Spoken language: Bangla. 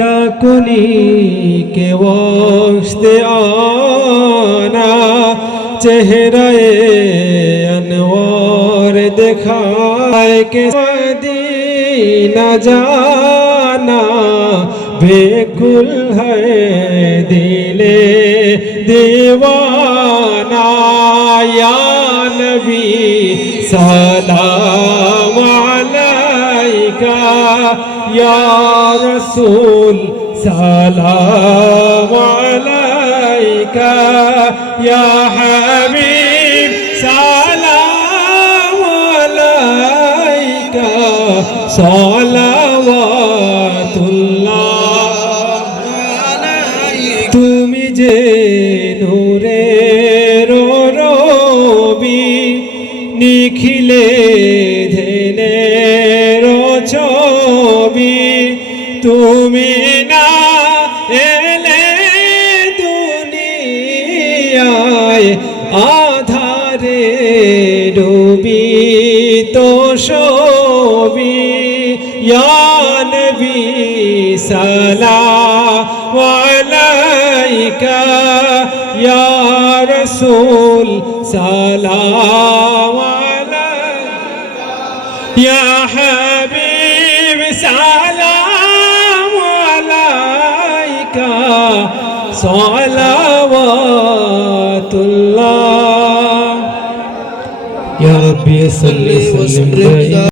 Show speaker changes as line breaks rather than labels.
کنی کے وقت آنا چہرہ انوار دکھائے کہ مدینہ جانا بیکل ہے دل دیوانہ یا نبی سلام يا رسول سلام عليك يا حبيب سلام عليك صلوات الله عليك তুমি যে নূরের রবি নিখিলে ধেনে ছবি, তুমি না এলে দুনিয়ায় আধারে ডুবি তো সবি নবী সালাম আলাইকা ইয়া রাসূল ইয়া হাবিব সালাম আলাইকা সালাওয়াতুল্লাহ। ইয়া রাব্বি সাল্লি সাল্লিম।